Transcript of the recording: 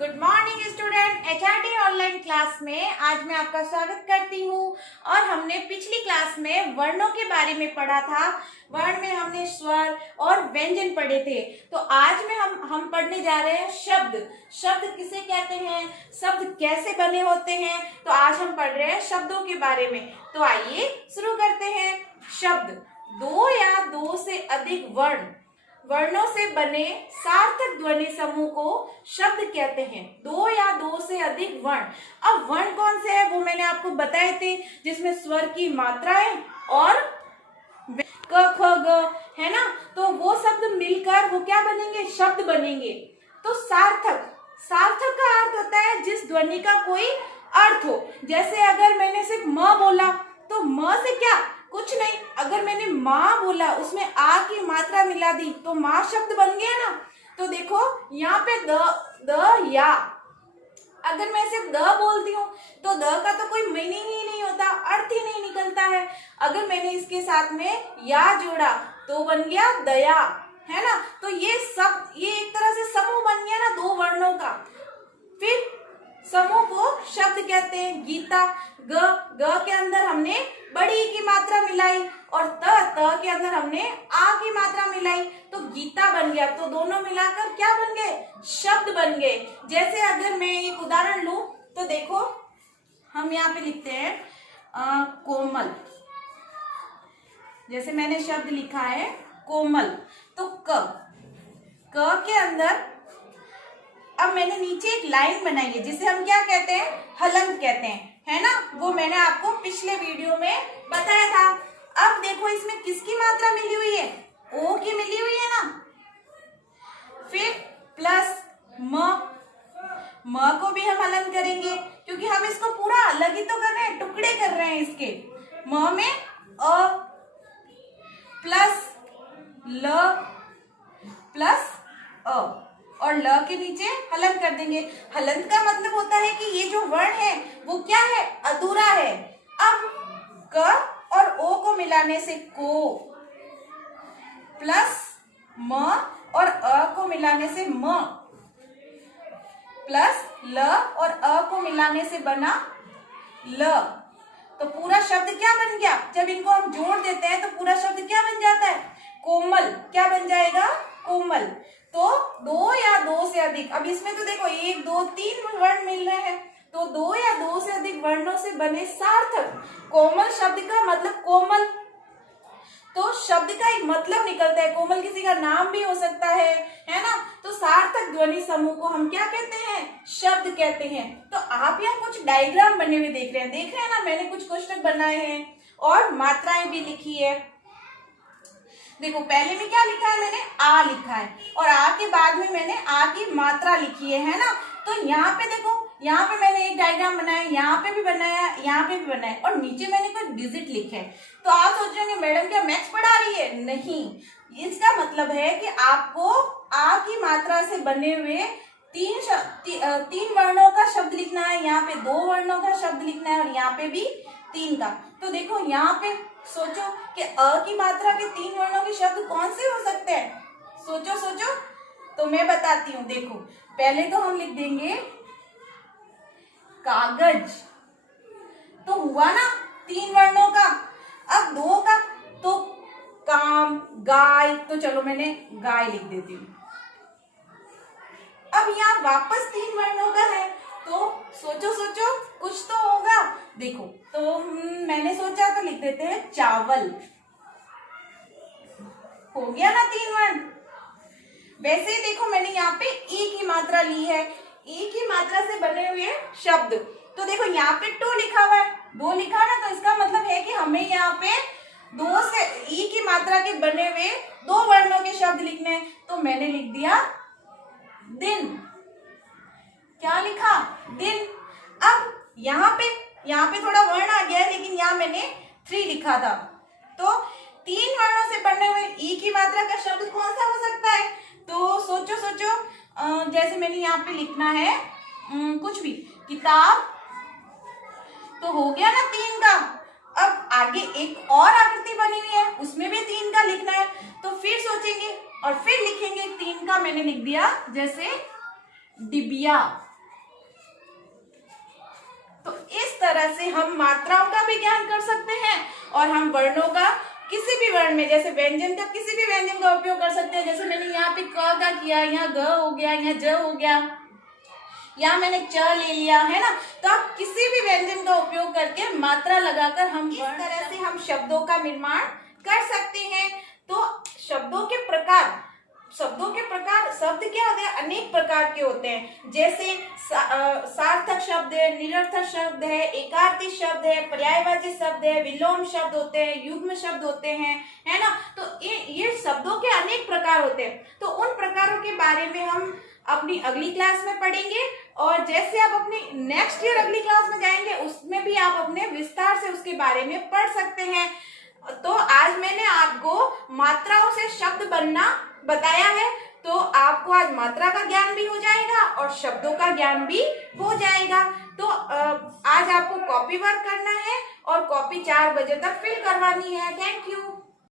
Good morning student, HRD online class में आज मैं आपका स्वागत करती हूँ। और हमने पिछली क्लास में वर्णों के बारे में पढ़ा था। वर्ण में हमने स्वर और व्यंजन पढ़े थे। तो आज में हम पढ़ने जा रहे हैं शब्द। शब्द किसे कहते हैं, शब्द कैसे बने होते हैं, तो आज हम पढ़ रहे हैं शब्दों के बारे में। तो आइए शुरू करते हैं। शब्द दो या दो से अधिक वर्णों से बने सार्थक ध्वनि समूह को शब्द कहते हैं। दो या दो से अधिक वर्ण। अब वर्ण कौन से है वो मैंने आपको बताए थे, जिसमें स्वर की मात्राएं और क ख ग है ना, तो वो शब्द मिलकर वो क्या बनेंगे, शब्द बनेंगे। तो सार्थक का अर्थ होता है जिस ध्वनि का कोई अर्थ हो। जैसे अगर मैंने सिर्फ म बोला तो म से क्या, कुछ नहीं। अगर मैंने माँ बोला, उसमें आ की मात्रा मिला दी तो माँ शब्द बन गया ना। तो देखो यहाँ पे द या, अगर मैं सिर्फ द बोलती हूँ तो द का तो कोई मीनिंग ही नहीं होता, अर्थ ही नहीं निकलता है। अगर मैंने इसके साथ में या जोड़ा तो बन गया दया, है ना। तो ये एक तरह से समूह बन गया ना दो वर्णों का। फिर समूह को शब्द कहते हैं। गीता, ग के अंदर हमने बड़ी की मात्रा मिलाई और त के अंदर हमने आ की मात्रा मिलाई तो गीता बन गया। तो दोनों मिलाकर क्या बन गए, शब्द बन गए। जैसे अगर मैं एक उदाहरण लूं तो देखो, हम यहाँ पे लिखते हैं कोमल। जैसे मैंने शब्द लिखा है कोमल, तो क के अंदर अब मैंने नीचे एक लाइन बनाई है जिसे हम क्या कहते हैं, हलंत कहते हैं, है ना। वो मैंने आपको पिछले वीडियो में बताया था। अब देखो इसमें किसकी मात्रा मिली हुई है, ओ की मिली हुई है ना। फिर प्लस म को भी हम हलंत करेंगे क्योंकि हम इसको पूरा अलग ही तो कर रहे हैं, टुकड़े कर रहे हैं इसके। म में अ प्लस ल प्लस अ और ल के नीचे हलंत कर देंगे। हलंत का मतलब होता है कि ये जो वर्ण है वो क्या है, अधूरा है। अब क और ओ को मिलाने से को, प्लस म और अ को मिलाने से म, प्लस ल और अ को मिलाने से बना ल। तो पूरा शब्द क्या बन गया, जब इनको हम जोड़ देते हैं तो पूरा शब्द क्या बन जाता है, कोमल। क्या बन जाएगा, कोमल। तो दो या दो से अधिक, अब इसमें तो देखो एक दो तीन वर्ण मिल रहे हैं, तो दो या दो से अधिक वर्णों से बने सार्थक। कोमल शब्द का मतलब कोमल, तो शब्द का एक मतलब निकलता है। कोमल किसी का नाम भी हो सकता है ना। तो सार्थक ध्वनि समूह को हम क्या कहते हैं, शब्द कहते हैं। तो आप यहाँ कुछ डायग्राम बने हुए देख रहे हैं ना, मैंने कुछ कोष्टक बनाए हैं और मात्राएं भी लिखी है। देखो पहले में क्या लिखा है, मैंने आ लिखा है और आ के बाद में मैंने आ की मात्रा लिखी है ना। तो यहाँ पे देखो, यहाँ पे मैंने एक डायग्राम बनाया, यहाँ पे भी बनाया, यहाँ पे भी बनाया और नीचे मैंने कोई डिजिट लिखे हैं। तो आप सोच रहे होंगे मैडम क्या मैथ्स पढ़ा रही है, नहीं। इसका मतलब है कि आपको आ की मात्रा से बने हुए तीन वर्णों का शब्द लिखना है, यहाँ पे दो वर्णों का शब्द लिखना है और यहाँ पे भी तीन का। तो देखो यहाँ पे सोचो कि अ की मात्रा के तीन वर्णों के शब्द कौन से हो सकते हैं, सोचो। तो मैं बताती हूँ। देखो पहले तो हम लिख देंगे कागज, तो हुआ ना तीन वर्णों का। अब दो का तो काम, गाय, तो चलो मैंने गाय लिख देती हूँ। अब यहाँ वापस तीन वर्णों का है, तो सोचो कुछ तो होगा। देखो तो मैंने सोचा तो लिख देते हैं चावल, हो गया ना तीन वर्ण। वैसे ही देखो मैंने यहाँ पे ई की मात्रा ली है, ई की मात्रा से बने हुए शब्द। तो देखो यहाँ पे टू लिखा हुआ है, दो लिखा ना, तो इसका मतलब है कि हमें यहाँ पे दो से ई की मात्रा के बने हुए दो वर्णों के शब्द लिखने हैं। तो मैंने लिख दिया दिन। क्या लिखा, दिन। अब यहाँ पे थोड़ा वर्ण आ गया है, लेकिन यहाँ मैंने 3 लिखा था। तो तीन वर्णों से बने हुए ई की मात्रा का शब्द कौन सा हो सकता है, तो सोचो जैसे मैंने यहाँ पे लिखना है कुछ भी, किताब, तो हो गया ना तीन का। अब आगे एक और आकृति बनी हुई है, उसमें भी तीन का लिखना है, तो फिर सोचेंगे और फिर लिखेंगे तीन का। मैंने लिख दिया जैसे डिबिया, तो इस तरह से हम मात्राओं का भी ज्ञान कर सकते हैं और हम वर्णों का किसी भी वर्ण में, जैसे व्यंजन का किसी भी व्यंजन का उपयोग कर सकते हैं। जैसे मैंने यहाँ पे क का किया, यहाँ ग हो गया, यहाँ ज हो गया, यहाँ मैंने च ले लिया, है ना। तो आप किसी भी व्यंजन का उपयोग करके मात्रा लगाकर हम इस तरह से हम शब्दों का निर्माण कर सकते हैं। तो शब्दों के प्रकार शब्द क्या होते हैं, अनेक प्रकार के होते हैं। जैसे सार्थक शब्द है, निरर्थक शब्द है, एकार्थी शब्द है, पर्यायवाची शब्द है, विलोम शब्द होते हैं, युग्म शब्द होते हैं, है ना। तो ये शब्दों के अनेक प्रकार होते हैं। तो उन प्रकारों के बारे में हम अपनी अगली क्लास में पढ़ेंगे, और जैसे आप अपनी नेक्स्ट ईयर अगली क्लास में जाएंगे उसमें भी आप अपने विस्तार से उसके बारे में पढ़ सकते हैं। तो आज मैंने आपको मात्राओं से शब्द बनना बताया है, तो आपको आज मात्रा का ज्ञान भी हो जाएगा और शब्दों का ज्ञान भी हो जाएगा। तो आज आपको कॉपी वर्क करना है और कॉपी 4 बजे तक फिल करवानी है। Thank you.